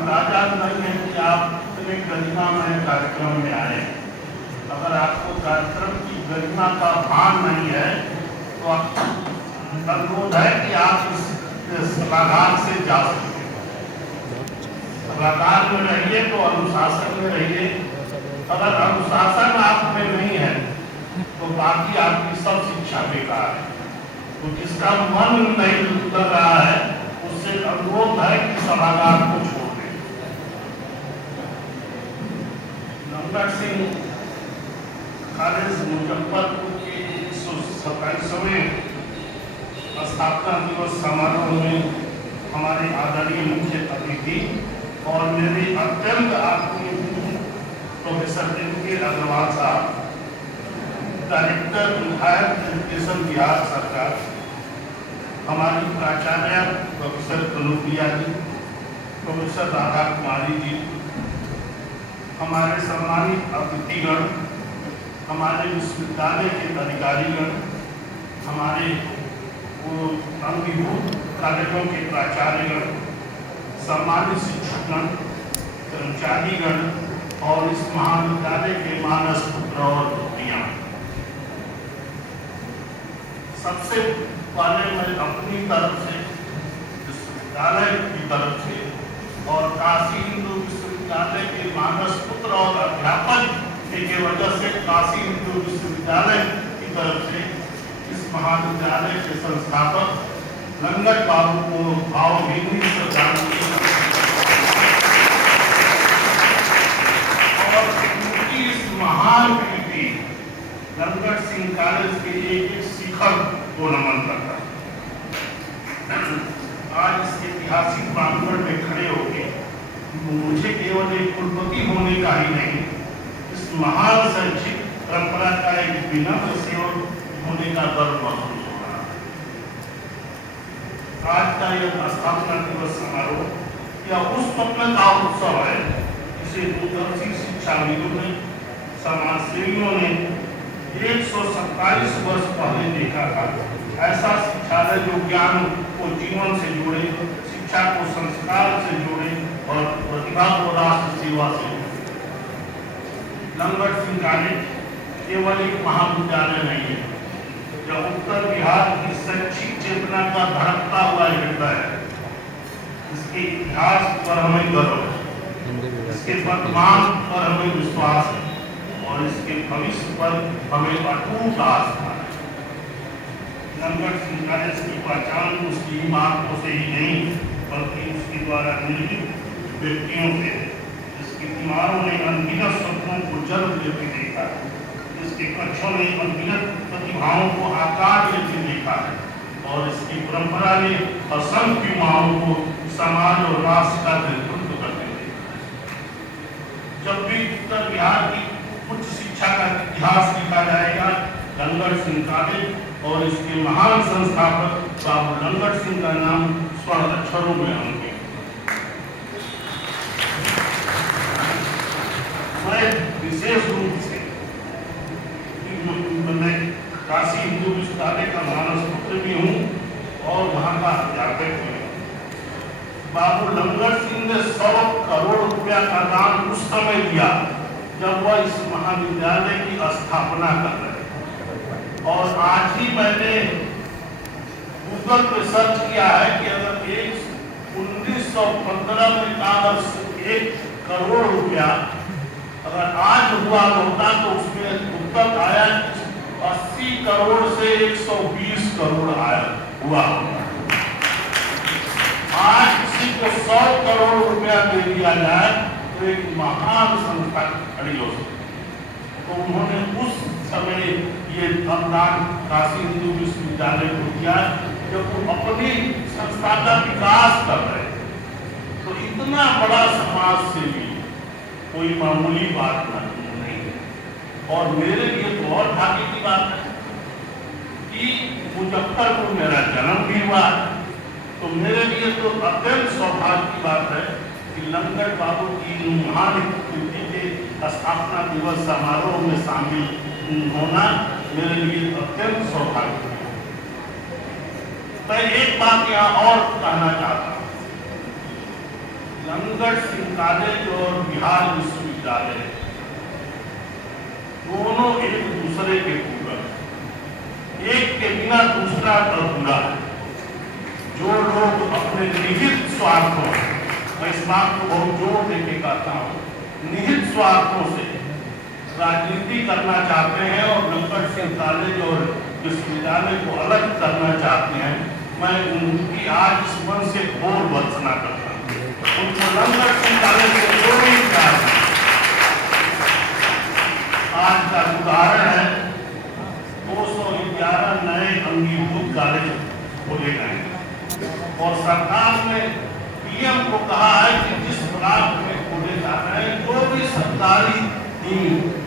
अंदाजा नहीं है कि आप इतने गरिमामय कार्यक्रम में आए। अगर आपको कार्यक्रम की गरिमा का भान नहीं है तो अनुरोध है कि आप इस सभागार से जा सकते हैं। सभागार में रहिए तो अनुशासन में रहिए। अगर अनुशासन आप में नहीं है तो बाकी आपकी सब शिक्षा बेकार है। तो जिसका मन नहीं लग रहा है उससे अनुरोध है कि सभागार को छोड़ दें। नंबर सिंह कॉलेज मुजफ्फरपुर के 127वें स्थापना दिवस समारोह में हमारे आदरणीय मुख्य अतिथि और मेरे अत्यंत आत्मीय प्रोफेसर के अग्रवाल साहब, डायरेक्टर विधायक एजुकेशन बिहार सरकार, हमारी प्राचार्य प्रोफेसर कनुप्रिया जी, प्रोफेसर राधा कुमारी जी, हमारे सम्मानित अतिथिगण, हमारे विश्वविद्यालय के अधिकारीगण, हमारे अंगीभूत कॉलेजों के प्राचार्यगण, सम्मानित शिक्षकगण, कर्मचारीगण और इस महाविद्यालय के मानस पुत्र और पुत्रियां, सबसे पहले मैं अपनी तरफ से, विश्वविद्यालय की तरफ से और काशी हिंदू विश्वविद्यालय के मानस पुत्र और अध्यापक के वजह से काशी हिंदू विश्वविद्यालय की तरफ से इस महाविद्यालय के संस्थापक लंगट बाबू को भावभीनी श्रद्धांजलि और उनकी इस महान कृति लंगट सिंह कॉलेज के एक शिखर को नमन करता है। आज इस ऐतिहासिक प्रांगण में खड़े होकर मुझे केवल एक कुलपति होने का ही नहीं, इस महान शैक्षिक परंपरा का एक विनम्र सेवक होने का गर्व महसूस हो रहा है। आज का यह स्थापना दिवस समारोह या उस स्वप्न का उत्सव है जिसे दूरदर्शी शिक्षाविदों ने, समाजसेवियों ने 127 वर्ष पहले देखा था। ऐसा शिक्षालय जो ज्ञान को जीवन से जोड़े, शिक्षा को संस्कार से जोड़े और प्रतिभा को राष्ट्र सेवा से जोड़े। लंगट सिंह कॉलेज केवल एक महाविद्यालय नहीं है, यह उत्तर बिहार की शैक्षिक चेतना का धड़कता हुआ हृदय है। इसके इतिहास पर हमें गर्व है, इसके वर्तमान पर हमें विश्वास है और इसके भविष्य पर हमें अटूट आस्था है। लंगट सिंह कॉलेज की पहचान उसकी इमारतों से ही नहीं बल्कि उसके द्वारा निर्मित व्यक्तियों से, जिसकी दीवारों ने अनगिनत सपनों को जन्म देते देखा है, इसके कक्षों ने अनगिनत प्रतिभाओं को आकार देते देखा है और इसकी परंपरा ने असंख्य युवाओं को समाज और राष्ट्र का नेतृत्व करते देखा है। जब भी उत्तर बिहार की उच्च शिक्षा का इतिहास लिखा जाएगा, लंगट सिंह कॉलेज और इसके महान संस्थापक बाबू लंगट सिंह का नाम स्वर्ण अक्षरों में अंकित। मैं विशेष रूप से काशी हिंदू विश्वविद्यालय का मानस पुत्र भी हूँ और वहाँ का अध्यापक भी हूँ। बाबू लंगट सिंह ने 100 करोड़ रुपया का दान उस समय दिया जब वह इस महाविद्यालय की स्थापना कर रहे। और आज ही मैंने गूगल पे सर्च किया है कि अगर 1915 में अगर 1 करोड़ रुपया अगर आज हुआ होता तो उसमें उत्तर आया 80 करोड़ से 120 करोड़ आया हुआ होगा। आज किसी को 100 करोड़ रुपया दे दिया जाए तो एक महान संस्था खड़ी हो सकती। तो उन्होंने उस समय ये अनुदान काशी हिंदू विश्वविद्यालय को दिया जब वो अपनी संस्था का विकास कर रहे। तो इतना बड़ा समाज सेवी कोई मामूली बात नहीं है। और मेरे लिए तो और भाग्य की बात है कि मुजफ्फरपुर मेरा जन्म भी हुआ। तो मेरे लिए तो अत्यंत सौभाग्य की बात है कि लंगट बाबू की महान कृति के स्थापना दिवस समारोह में शामिल होना मेरे लिए अत्यंत सौभाग्य है। मैं एक बात यहाँ और कहना चाहता हूँ, लंगट सिंह कॉलेज और बिहार विश्वविद्यालय दोनों एक दूसरे के पूरक, एक के बिना दूसरा अधूरा है। जो लोग अपने निहित स्वार्थों, मैं इस बात को बहुत जोर देके कहता हूँ, निहित स्वार्थों से राजनीति करना चाहते हैं और लंगट सिंह कॉलेज और विश्वविद्यालय को अलग करना चाहते हैं, मैं उनकी आज इस मन से घोर भर्त्सना करता हूँ। उनको लंगट सिंह कॉलेज से कोई प्यार नहीं। आज का उदाहरण है 211 नए अंगीभूत कॉलेज खोले गए और सरकार ने पीएम को कहा है कि जिस ब्लॉक में खोले जा रहे हैं जो भी सरकारी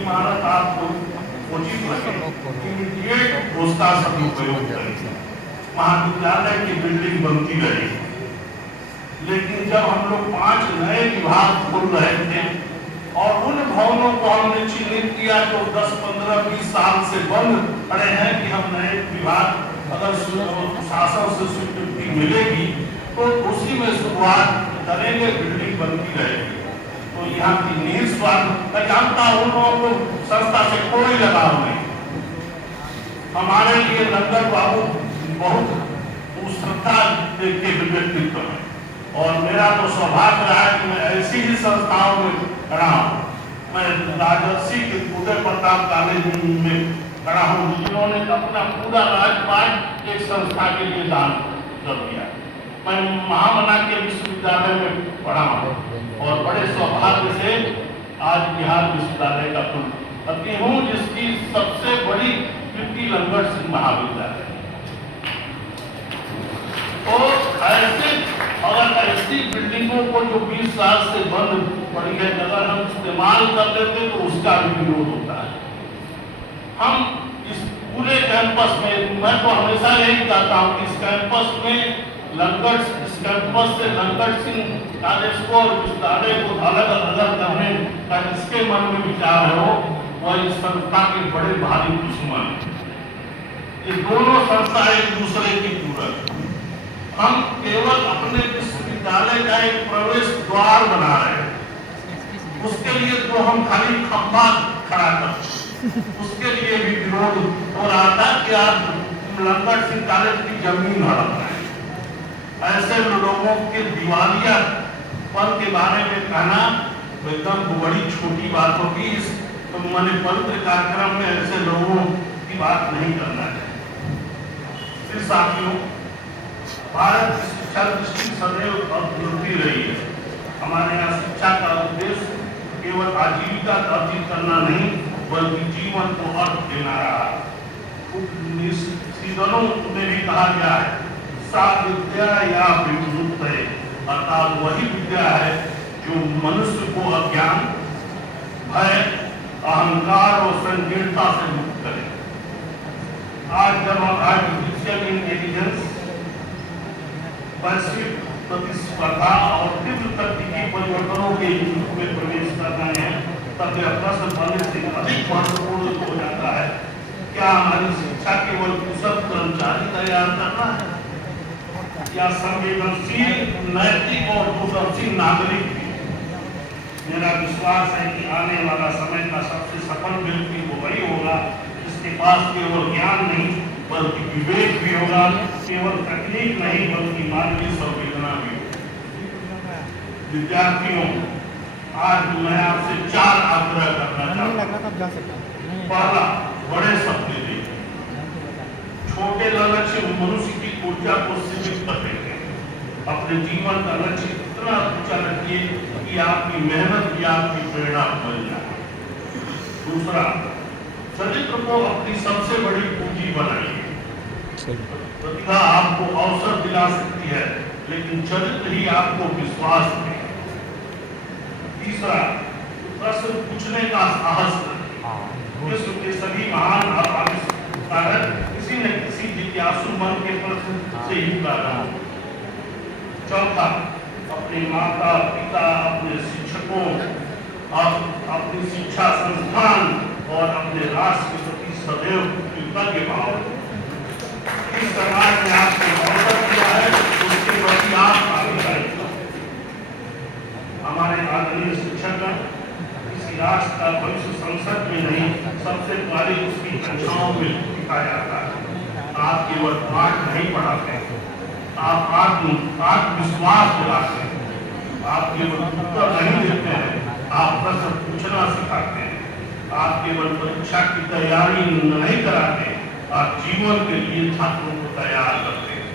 इमारत आपको उचित लगे इमीडिएट उसका सदुपयोग करें। महाविद्यालय की बिल्डिंग बनती रही, लेकिन जब हम लोग 5 नए विभाग खोल रहे थे और उन भवनों को हमने चिन्हित किया जो 10, 15, 20 साल से बंद पड़े हैं कि हम नए विभाग अगर शासन से स्वीकृति मिलेगी तो उसी में शुरुआत करेंगे, बिल्डिंग बनती रहेगी। तो यहाँ की निहित स्वार्थ मैं जानता हूँ, उन लोगों को संस्था से कोई लगाव नहीं। हमारे लिए लंगर बाबू बहुत श्रद्धा के व्यक्तित्व है और मेरा तो सौभाग्य रहा है कि मैं ऐसी ही संस्थाओं में खड़ा हूँ। मैं राजर्षि के उदय प्रताप कॉलेज में खड़ा हूँ जिन्होंने अपना पूरा राजपाट एक संस्था के लिए दान कर दिया। मैं महामना के विश्वविद्यालय में पढ़ा हूँ और बड़े सौभाग्य से आज बिहार विश्वविद्यालय का कुलपति हूँ, जिसकी सबसे बड़ी कीर्ति लंगट सिंह महाविद्यालय। तो ऐसे अगर ऐसी बिल्डिंगों को जो 20 साल से बंद पड़ी है अगर हम इस्तेमाल कर लेते तो उसका भी विरोध होता है। हम इस पूरे कैंपस में, मैं तो हमेशा यही कहता हूँ कि इस कैंपस में इस कैंपस से लंगट सिंह कॉलेज को और विश्वविद्यालय को अलग अलग करने का जिसके मन में विचार हो वह इस संस्था के बड़े भारी दुश्मन है। ये दोनों संस्था एक दूसरे की पूरक। हम केवल अपने विश्वविद्यालय का एक प्रवेश द्वार बना रहे हैं, उसके लिए तो हम खाली खंभा खड़ा कर, उसके लिए भी विरोध हो रहा था कि आप लंगट सिंह कॉलेज की जमीन हड़प रहे हैं। ऐसे लोगों के दिवालिया पल के बारे में कहना एकदम बड़ी छोटी बात होगी। इस मैंने पवित्र कार्यक्रम में ऐसे लोगों की बात नहीं करना चाहिए। फिर साथियों, भारत की शिक्षा दृष्टि सदैव अद्वितीय रही है। हमारे यहाँ शिक्षा का उद्देश्य केवल आजीविका अर्जित करना नहीं बल्कि जीवन को अर्थ देना रहा। निषदों में भी कहा गया है सा विद्या या विमुक्त है, अर्थात वही विद्या है जो मनुष्य को अज्ञान, भय, अहंकार और संकीर्णता से मुक्त करे। आज जब हम आर्टिफिशियल इंटेलिजेंस, वैश्विक प्रतिस्पर्धा और तीव्र तकनीकी परिवर्तनों के युग में प्रवेश कर रहे हैं, तब यह प्रश्न बनने से अधिक महत्वपूर्ण हो जाता है, क्या हमारी शिक्षा केवल कुशल कर्मचारी तैयार करना है या संवेदनशील, नैतिक और दूरदर्शी नागरिक भी? मेरा विश्वास है कि आने वाला समय का सबसे सफल व्यक्ति वो वही होगा जिसके पास केवल ज्ञान नहीं बल्कि विवेक भी होगा, केवल तकनीक नहीं बल्कि मानवीय संवेदना भी होगी। विद्यार्थियों, आज मैं आपसे 4 आग्रह करना चाहता हूँ। पहला, बड़े सपने देखिए। छोटे लक्ष्य मनुष्य की ऊर्जा को सीमित कर देते हैं। अपने जीवन का लक्ष्य इतना ऊंचा रखिए कि आपकी मेहनत भी आपकी प्रेरणा बन जाए। दूसरा, चरित्र को अपनी सबसे बड़ी पूंजी बनाइए। प्रतिभा आपको अवसर दिला सकती है, लेकिन चरित्र ही आपको विश्वास देगा। तीसरा, प्रश्न पूछने का साहस रखिए। विश्व के सभी महान आविष्कारक किसी न किसी जिज्ञासु मन के प्रश्न से ही पैदा हुए। चौथा, अपने माता पिता, अपने शिक्षकों, अपनी शिक्षा संस्थान और अपने राष्ट्र के प्रति सदैव कृतज्ञ भाव। इस समाज ने आपको अवसर दिया है, उसके प्रति आप आगे बढ़ें। कक्षाओं में लिखा जाता है। आप केवल पाठ नहीं पढ़ाते, आप आत्मविश्वास दिलाते हैं। आप केवल उत्तर नहीं देते हैं, आप प्रश्न पूछना सिखाते हैं। आप केवल परीक्षा की तैयारी नहीं कराते, आप जीवन के लिए छात्रों को तैयार करते हैं।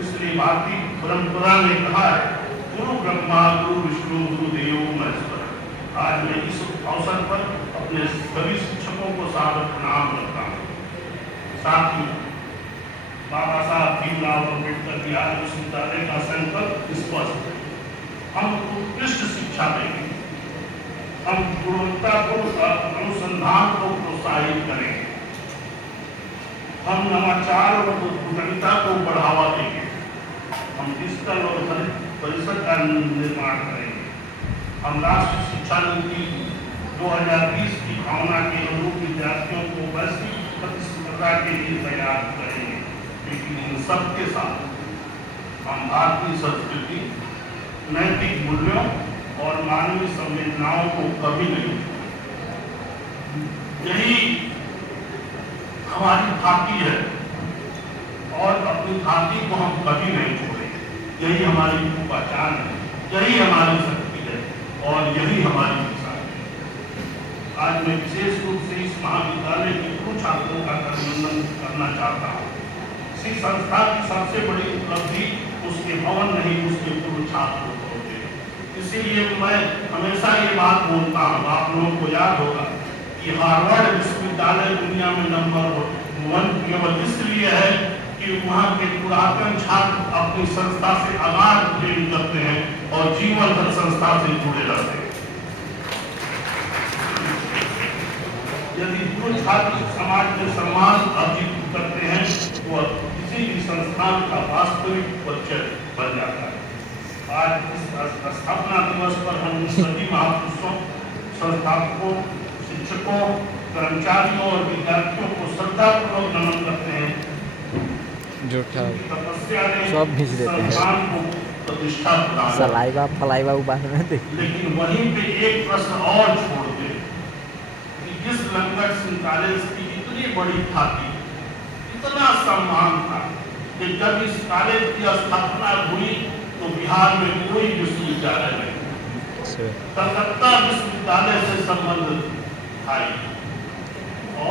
इसलिए भारतीय परंपरा ने कहा है, गुरु ब्रह्मा गुरु विष्णु गुरु देवो महेश्वर। आज मैं इस अवसर पर अपने सभी शिक्षकों को सादर प्रणाम करता हूँ। साथियों, बाबा साहब भीमराव अम्बेडकर बिहार विश्वविद्यालय का संकल्प स्पष्ट है। हम उत्कृष्ट शिक्षा देंगे, हम गुणवत्तापूर्ण अनुसंधान को प्रोत्साहित करेंगे, हम नवाचार और उद्यमिता को बढ़ावा देंगे, हम डिजिटल और हरित परिसर का निर्माण करेंगे, हम राष्ट्रीय शिक्षा नीति 2020 की भावना के अनुरूप विद्यार्थियों को वैश्विक प्रतिस्पर्धा के लिए तैयार करेंगे। लेकिन इन सबके साथ हम भारतीय संस्कृति, नैतिक मूल्यों और मानवीय संवेदनाओं को कभी नहीं छोड़ेंगे। यही हमारी धाती है और अपनी धाती को हम कभी नहीं छोड़ेंगे। यही हमारी पहचान है, यही हमारी शक्ति है और यही हमारी दिशा है। आज मैं विशेष रूप से इस महाविद्यालय के पूर्व छात्रों का अभिनंदन करना चाहता हूँ। इसी संस्था की सबसे बड़ी उपलब्धि उसके भवन नहीं, उसके पूर्व छात्र होते हैं। इसीलिए मैं हमेशा ये बात बोलता हूँ, आप लोगों को याद होगा कि हार्वर्ड विश्वविद्यालय दुनिया में नंबर 1 केवल इसलिए है कि वहाँ के पुरातन छात्र अपनी संस्था से अगाध प्रेम करते हैं और जीवन भर संस्था से जुड़े रहते हैं। यदि जो छात्र समाज में सम्मान अर्जित करते हैं, वो किसी भी संस्थान का वास्तविक परिचय बन जाता है। आज इस स्थापना दिवस पर हम सभी महापुरुषों, संस्थापकों, शिक्षकों, कर्मचारियों और विद्यार्थियों को श्रद्धापूर्वक नमन करते हैं। तपस्या ने सब भेज देते हैं, संस्थान को प्रतिष्ठा प्रदान की। सलाइवा फलाइवा उबाल में थे। लेकिन वहीं पे एक प्रश्न और छोड़ दे कि जिस लंगर सिंह कॉलेज की इतनी बड़ी ख्याति, इतना सम्मान था कि जब इस कॉलेज की स्थापना हुई तो बिहार में कोई विश्वविद्यालय नहीं, कलकत्ता विश्वविद्यालय से संबंध था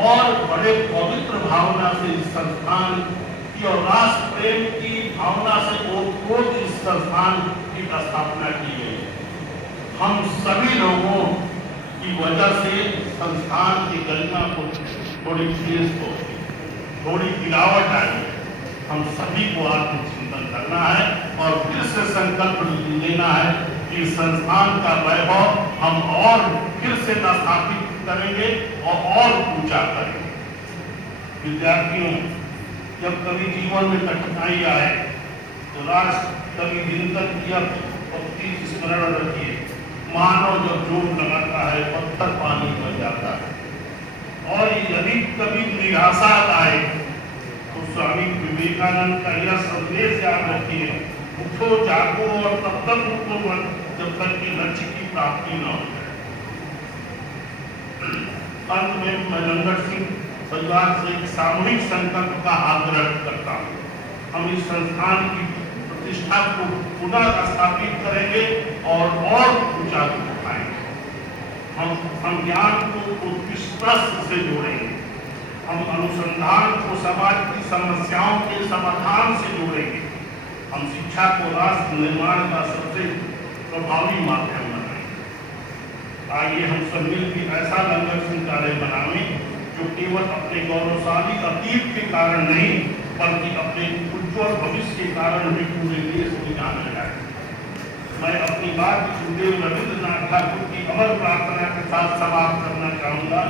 और बड़े पवित्र भावना से इस संस्थान की और राष्ट्र प्रेम की भावना से ओतप्रोत इस संस्थान की स्थापना की गई। हम सभी लोगों की वजह से संस्थान की गरिमा को थोड़ी ठेस पहुंची, थोड़ी गिरावट आई। हम सभी को आत्मचिंतन करना है और फिर से संकल्प लेना है कि संस्थान का वैभव हम और फिर से स्थापित करेंगे और ऊंचा करेंगे। विद्यार्थियों, जब कभी जीवन में कठिनाई आए तो राष्ट्र कभी दिनकर किया भक्ति स्मरण रखिए। मानव जब जोर लगाता है पत्थर पानी बन जाता है। और यदि कभी निराशा आए तो स्वामी विवेकानंद का यह संदेश याद रखिए, उठो जागो और तब तक उठो मत जब तक कि लक्ष्य की प्राप्ति न हो जाए। अंत में मैं लंगर सिंह परिवार से एक सामूहिक संकल्प का आग्रह करता हूँ। हम इस संस्थान की प्रतिष्ठा को पुनः स्थापित करेंगे और ऊंचा उठाएंगे। हम ज्ञान को उत्कृष्टता से जोड़ेंगे, हम अनुसंधान को समाज की समस्याओं के समाधान से जोड़ेंगे, हम शिक्षा को राष्ट्र निर्माण का सबसे प्रभावी माध्यम बनाएंगे। आइए हम सब मिलकर ऐसा लंगर सिंह कॉलेज बनाएं जो केवल अपने गौरवशाली अतीत के कारण नहीं बल्कि अपने उज्ज्वल भविष्य के कारण भी पूरे देश में जाना जाए। मैं अपनी बात गुरुदेव रविंद्रनाथ ठाकुर की अमर प्रार्थना के साथ समाप्त करना चाहूंगा।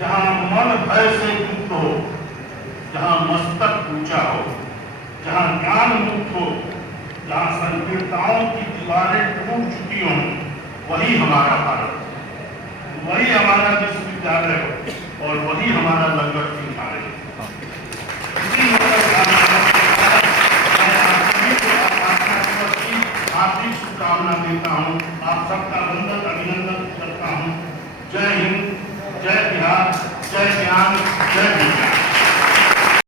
जहाँ मन भय से मुक्त हो, जहाँ मस्तक ऊंचा हो, जहाँ ज्ञान मुक्त हो, जहाँ संकीर्णताओं की दीवारें टूट चुकी हों, वही हमारा भारत, वही हमारा विश्वविद्यालय हो और वही हमारा लंगर सिंह कॉलेज। हार्दिक शुभकामना देता हूँ, आप सबका वंदन अभिनंदन करता हूँ। जय हिंद, जय बिहार। जय ज्ञान जय विज्ञान।